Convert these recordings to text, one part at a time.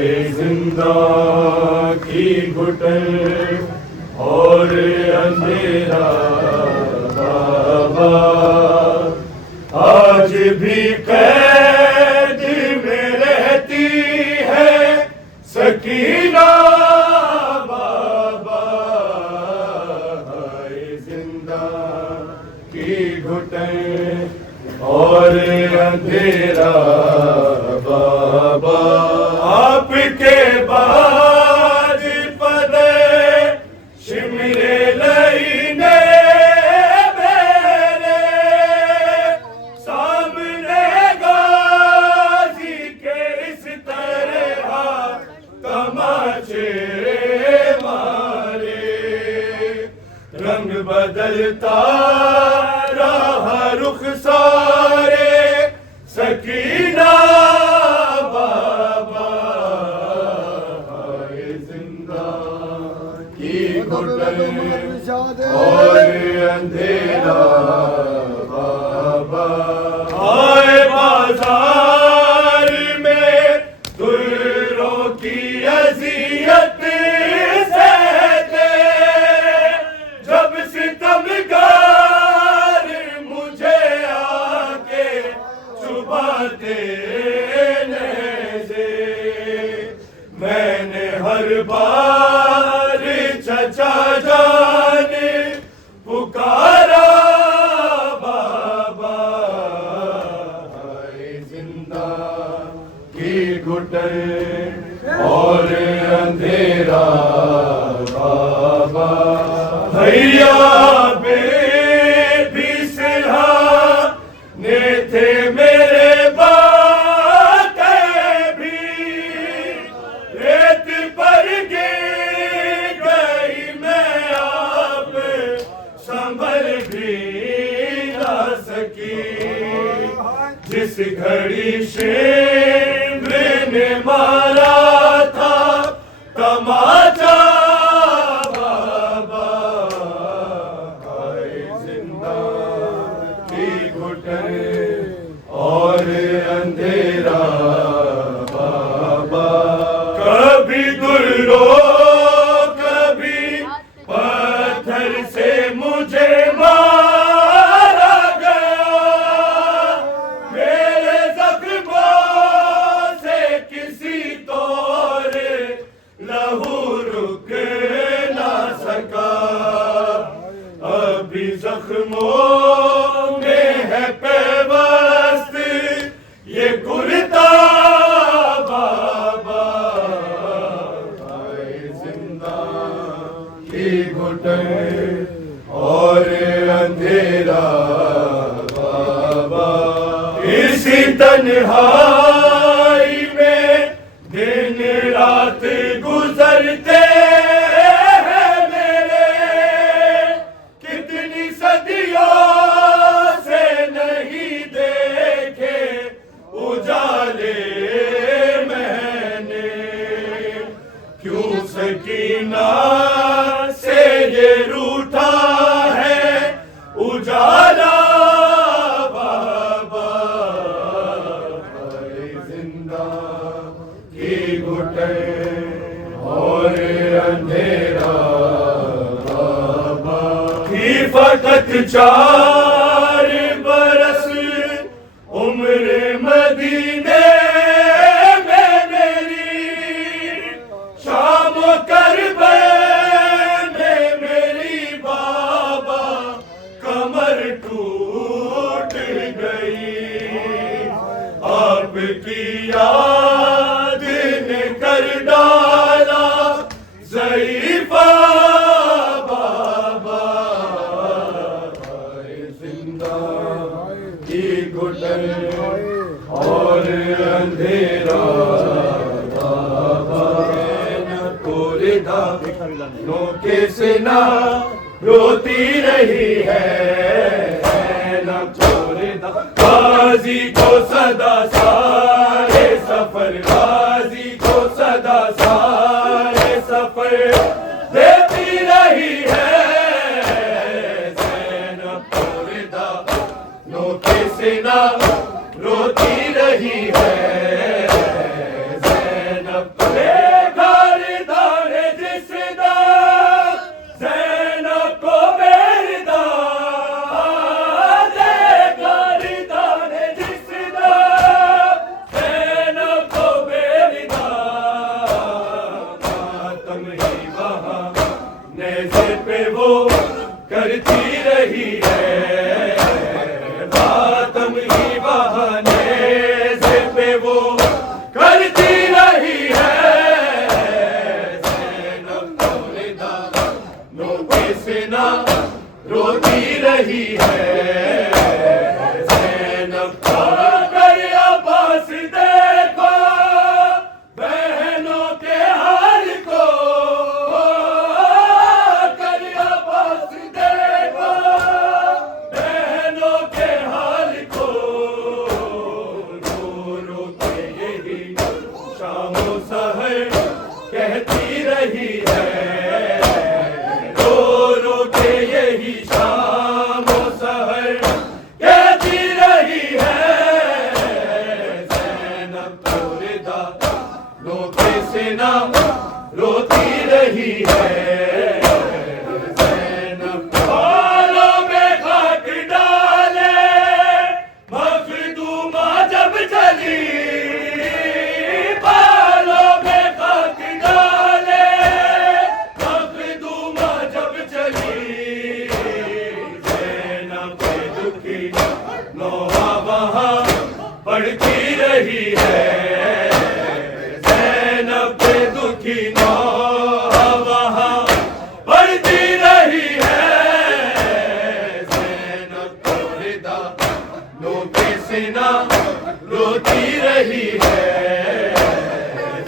जिंदा की घुटन और अंधेरा बाबा, आज भी कैद में रहती है सकीना बाबा। हाय जिंदा की घुटन और अंधेरा बाबा, आपके बाद पदे शिमरे लईने मेरे सामने गाजी के इस तरह तमाचे मारे, रंग बदलता रहा रुख सारे सकीना बाबा। हाय जिंदा की घुटन और अंधेरा बाबा, हाय बाजार में दुर्रों की अजियत सहते, जब सितमगार मुझे आके चुभाते से, मैंने हर बार चचा जाने पुकारा बाबा। हाय जिंदा की घुटन और अंधेरा बाबा, भैया भी सिरहाने थे मेरे बातें भी, रेत पर गिर गई मैं आप संभल भी ना सकी। जिस घड़ी शेंद्र ने मारा था तमाचा बाबा, हाय जिंदा की घुटन और अंधेरा बाबा, कभी दुर्रो कभी पत्थर से मुझे मारा गया, मेरे जख्मों से किसी तौर लहू रुक ना सका। अभी जख्मों में है पेवस्त ये कुर्ता बाबा। हाय जिंदा की घुटन और अंधेरा बाबा, इसी तन्हाई में दिन रात गुजरते हैं मेरे, कितनी सदियों से नहीं देखे उजाले मैंने, क्यों सकीना से ये रूठा है उजाला बाबा। हाय जिंदा की घुटन और अंधेरा बाबा, थी फकत 4 बरस उम्र मदीने में मेरी, शाम करबला में मेरी बाबा कमर टूट गई। आपकी याद ने कर डाला ज़ईफ़ा बाबा। हाय जिंदा की घुटन और अंधेरा बाबा, न कोरिदा नोके से ना रोती रही है, न कोरिदा गाजी को सदा सारे सफर, गाजी को सदा सारे सफर देती रही है। ज़ैनब कोरिदा नोके से ना रोती रही है, ज़ैनब शामो सहर कहती रही है, रो रो के यही शामो सहर कहती रही है। ज़ैनब तो रिदा लोके से ना रोती रही है। ज़ैनब बालों में खाक डाले मखदूमा जब चली, बालों में खाक डाले मखदूमा जब चली। ज़ैनब के दुखी नौहा वहाँ पढ़ती रही है। ज़ैनब के दुखी नौहा वहाँ पढ़ती रही है। ज़ैनब को रिदा लोके से ना रोती रही है।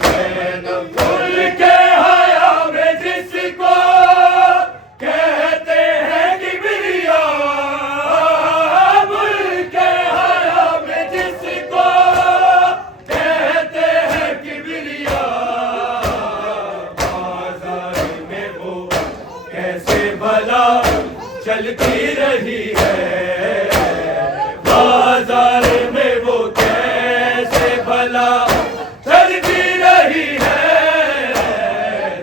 ज़ैनब खुल के हया में जिसको कहते हैं किबरिया, मुल्क हया में जिसको कहते हैं किबरिया। बाजार में वो कैसे भला चलती रही है, बाजार में वो कैसे भला चलती रही है।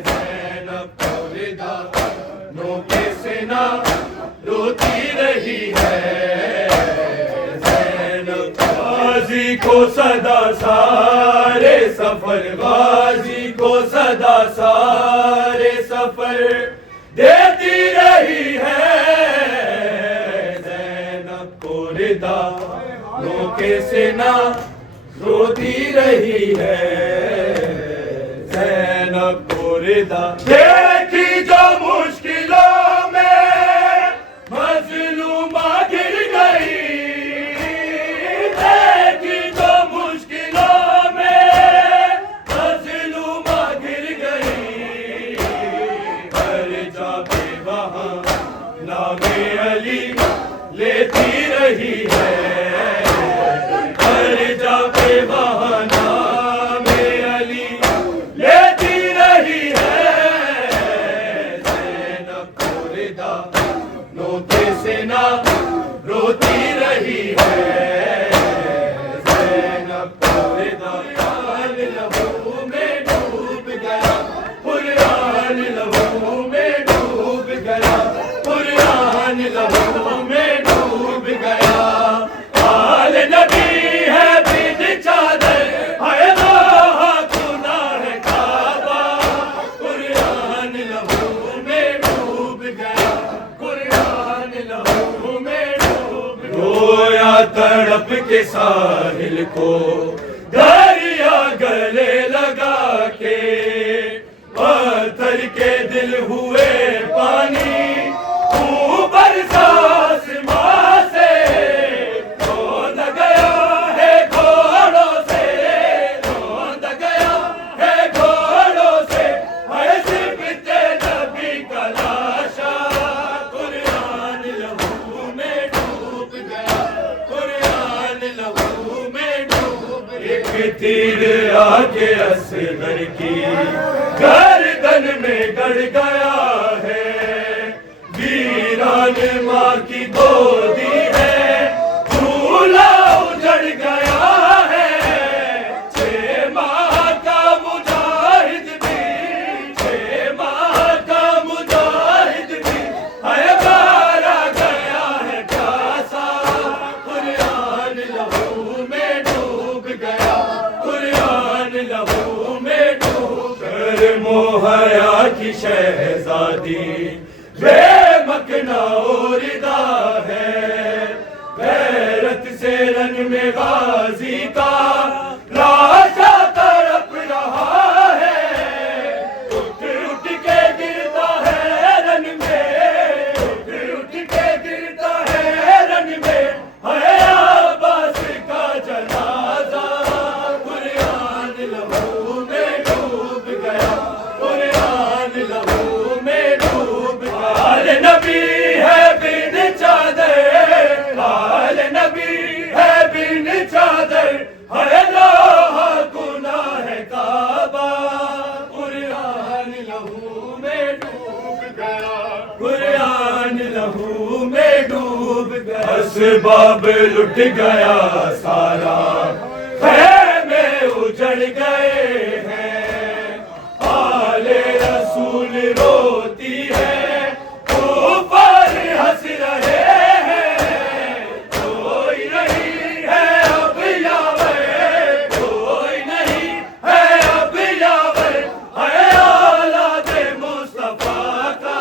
ज़ैनब को रिदा लोके से ना रोती रही है। ज़ैनब गाजी को सदा सारे सफर, गाजी को सदा सारे सफर देती रही है। ज़ैनब को रिदा लोके से ना रोती रही है। ज़ैनब को रिदा देखी जो मुश्किलों में मजलूमा गिर गई, देखी जो मुश्किलों में मजलूमा गिर गई। हर जाके वहाँ नामे अली लेती रही है, हर जाके वहाँ नामे अली लेती रही है। ज़ैनब को रिदा लोके से ना रोती रही है। ज़ैनब को रिदा कुरान लहू में डूब गया, कुरान लहू में डूब गया, कुरान लहू में डूब गया। आल नबी है बिन चादर, हाय राहा गुनाह काबा, कुरान लहू में डूब गया, कुरान लहू में डूब गया। रोया तड़प के साहिल को दरिया गले लगा के, पत्थर के दिल हुए पानी तू बरसा आसमां से। रोंद गया है घोड़ों से, रोंद गया है घोड़ों से, है सिबते नबी का लाशा। कुरान लहू में डूब गया, कुरान लहू में डूब गया। एक तीर आके असगर की गर्दन में गड़ गया है, वीरान माँ की गोदी है, झूला उजड़ गया है। 6 माह का मुजाहिद भी, 6 माह का मुजाहिद भी है मारा गया है प्यासा। कुरान लहू में डूब गया, कुरान लहू में डूब गया। मोहया की शहजादी बेमकना और रिदा है, गैरत से रन में गाजी का लाशा तड़प रहा है। उठ उठ के गिरता है रन में, उठ उठ के गिरता है रन में, है अब्बास का जनाजा। कुरान लहू में डूब गया, कुरान लहू में डूब गया। आल नबी है बिन चादर, आल नबी है बिन चादर, है असबाब लुट गया सारा, खैमे उजड़ गए हैं। आले रसूल रोती है, ऊपर हंस रहे हैं। कोई नहीं है अब यावर, कोई नहीं है अब यावर, है औलादे मुस्तफा का।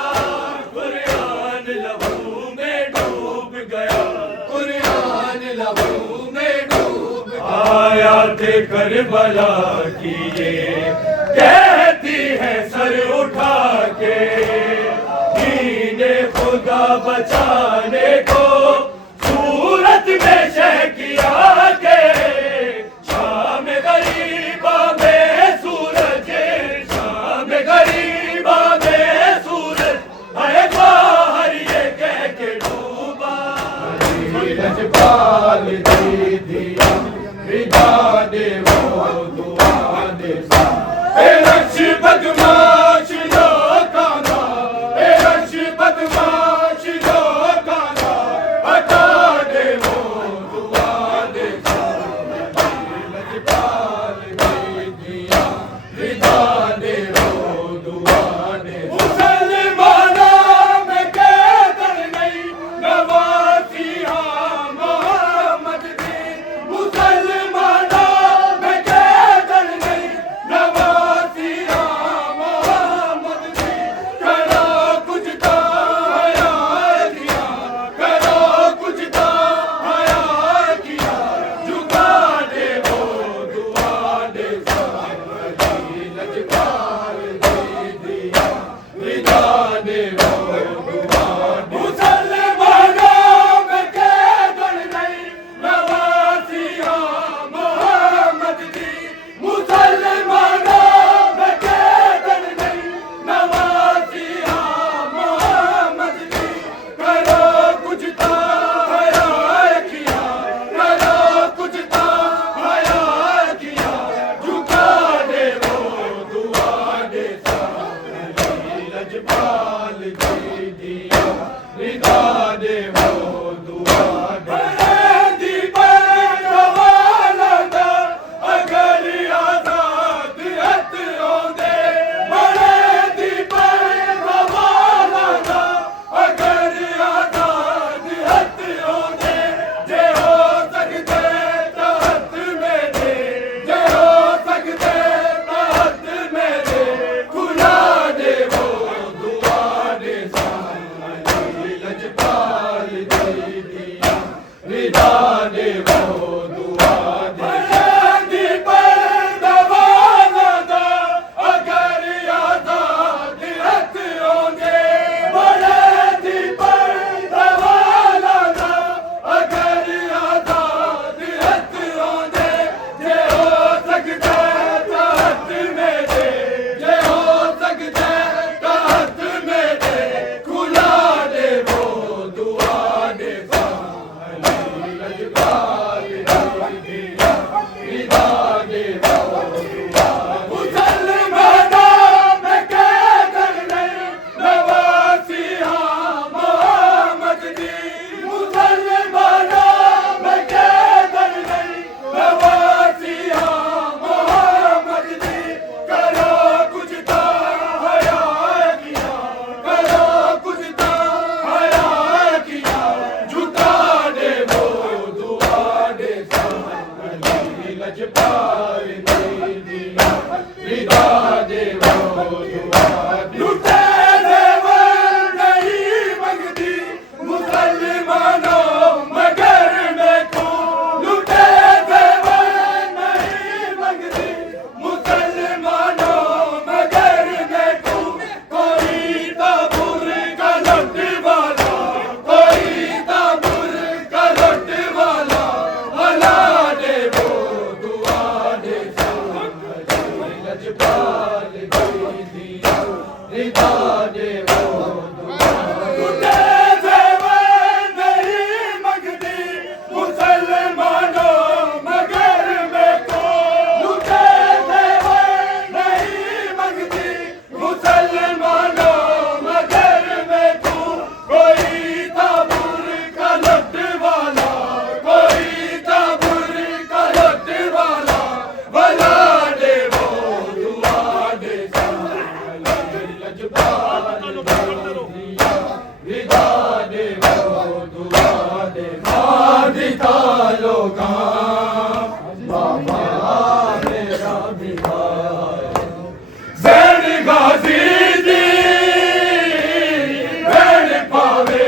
कुरान लहू में डूब गया, कुरान लहू में डूब गया। आयाते करबला की ये कहती है सर उठा के, दीने खुदा बचाने को सूरत में शह किया के। शाम गरीबा में सूरज, शाम गरीबा में सूरज, है बाहर ये कह के डूबा। लजपाल दे दिया विदा दे वो दुआ दे सा। ए रश बदमाश लोकाना, ए रश बदमाश लोकाना, हटा दे वो दुआ दे सा। लजपाल दे दिया विदा दे वो दुआ दे सा। मुसलमाना में कैदर नहीं नवासी हाँ मोहम्मद दी। मुसलमाना में कैदर नहीं नवासी हाँ मोहम्मद दी। करो कुछ तो हया किया, करो कुछ तो हया किया, झुका दे वो दुआ दे सा। लजपाल दे दिया विदा दे वो दुआ दे। मुसलमानों में कैदर नहीं नवासी हाँ मोहम्मद दी। मुसलमानों में कैदर नहीं नवासी हाँ मोहम्मद दी। करो कुछ तो हया किया, करो कुछ तो हया किया, झुका दे वो दुआ दे सा। लजपाल दे दिया विदा दे वो दुआ दे। दीपक वाला दा अगर आजाद हथ होंदे, बड़े दीपक वाला दा अगर आजाद हथ होंदे। जे हो सकते तो हथ मेरे, जे हो सकते तो हथ मेरे, खुला दे वो दुआ दे सा। लजपाल दे दिया विदा दे वो दुआ दे। दीपक वाला दा अगर आजाद हथ होंदे, बड़े दीपक वाला दा अगर आजाद हथ होंदे। जे हो सकते तो हथ मेरे, जे हो सकते तो हथ मेरे, खुला दे वो दुआ दे सा। लजपाल दे दिया विदा दे वो दुआ। मुसलमानों में कैदर नहीं नवासी हाँ मोहम्मद दी। मुसलमानों में कैदर नहीं नवासी हाँ मोहम्मद दी। करो कुछ तो हया किया, करो कुछ तो हया किया, झुका दे वो दुआ दे सा। लजपाल दे दिया विदा दे वो दुआ दे। लुटे देवर नहीं मंगती मुसलमानों मगर मैं खून। लुटे देवर नहीं मंगती मुसलमानों मगर मैं खून। कोई ताबुर का लुट वाला, कोई ताबुर का लुट वाला, भला दे वो दुआ दे सा। लजपाल दे दिया विदा दे वो दुआ। लुटे देवर नहीं मंगती मुसलमानों मगर मैं खून। लुटे देवर नहीं मंगती मुसलमानों मगर मैं खून। कोई ताबुर का लुट वाला, जैन गाजी दी वैन पावे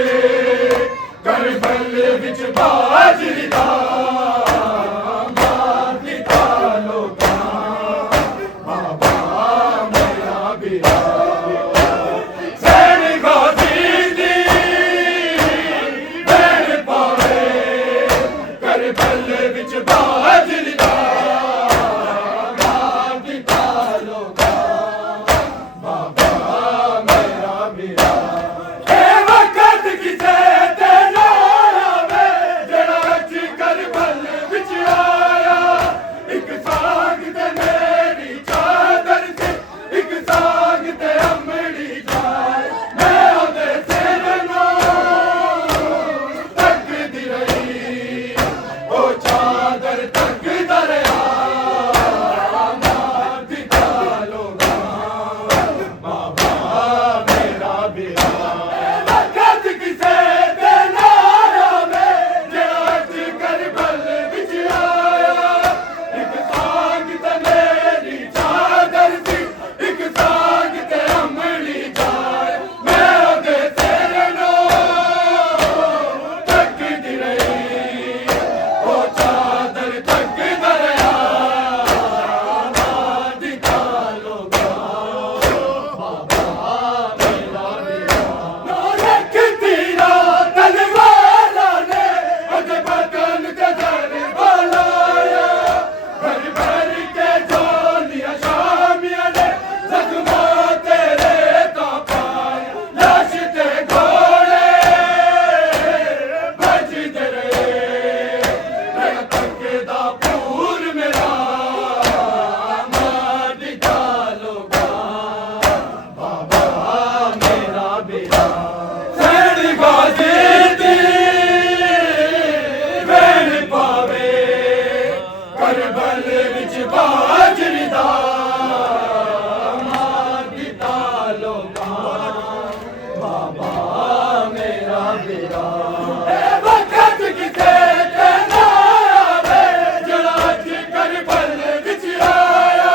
करबल विच बाजरी दा मार दिता लोकां बाबा मेरा बिरा जैन गाजी दी वैन पावे करबल विच बाजरी दा मार दिता लोकां बाबा मेरा बिरा ए वक्त किसे ते ना आवे जड़ा अज करबल विच आया एक सांग ते मेरी चादर से एक सांग ते अमड़ी जाए मैं ओदे सिर नूं तकदी रही ओ चादर तकदा रहा मार दिता लोकां बाबा मेरा बिरा वक्त किसे ते ना आवे जड़ा अज करबल विच आया एक सांग ते मेरी चादर सी एक सांग ते अमड़ी जाए मैं ओदे सिर नूं तकदी रही ओ चादर तकदा रहा मार दिता लोकां बाबा मेरा बिरा नानक तेरा तलवारा ने ओदे बदन ते जर बलाया भर भर के झोलियां शामियां ने जख्मां तेरे तो पाया लाश ते घोड़े भजदे रहे मैं तकदा पूर मेरा मार दिता लोकां बाबा मेरा बिरा सैन गाजी दी वैन पावे करबल विच बाजरी दा मार दिता लोकां बाबा मेरा बिरा ए वक्त किसे ते ना आवे जड़ा अज करबल विच आया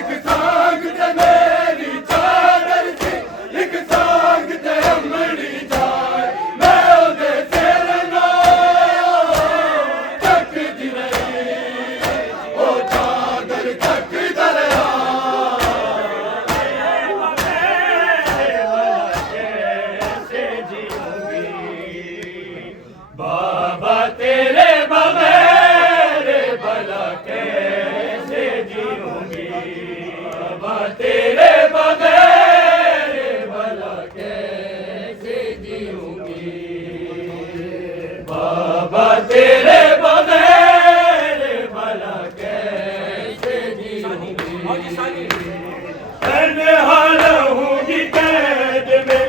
एक सांग ते मेरी चादर सी एक सांग ते अमड़ी जाए मैं ओदे सिर नूं तकदी रही ओ चादर तकदा रहा बाबा तेरे बगैर भला कैसे जीऊंगी बाबा तेरे बगैर भला कैसे जीऊंगी बाबा तेरे बगैर भला कैसे जीऊंगी तन्हा रहूंगी कैद में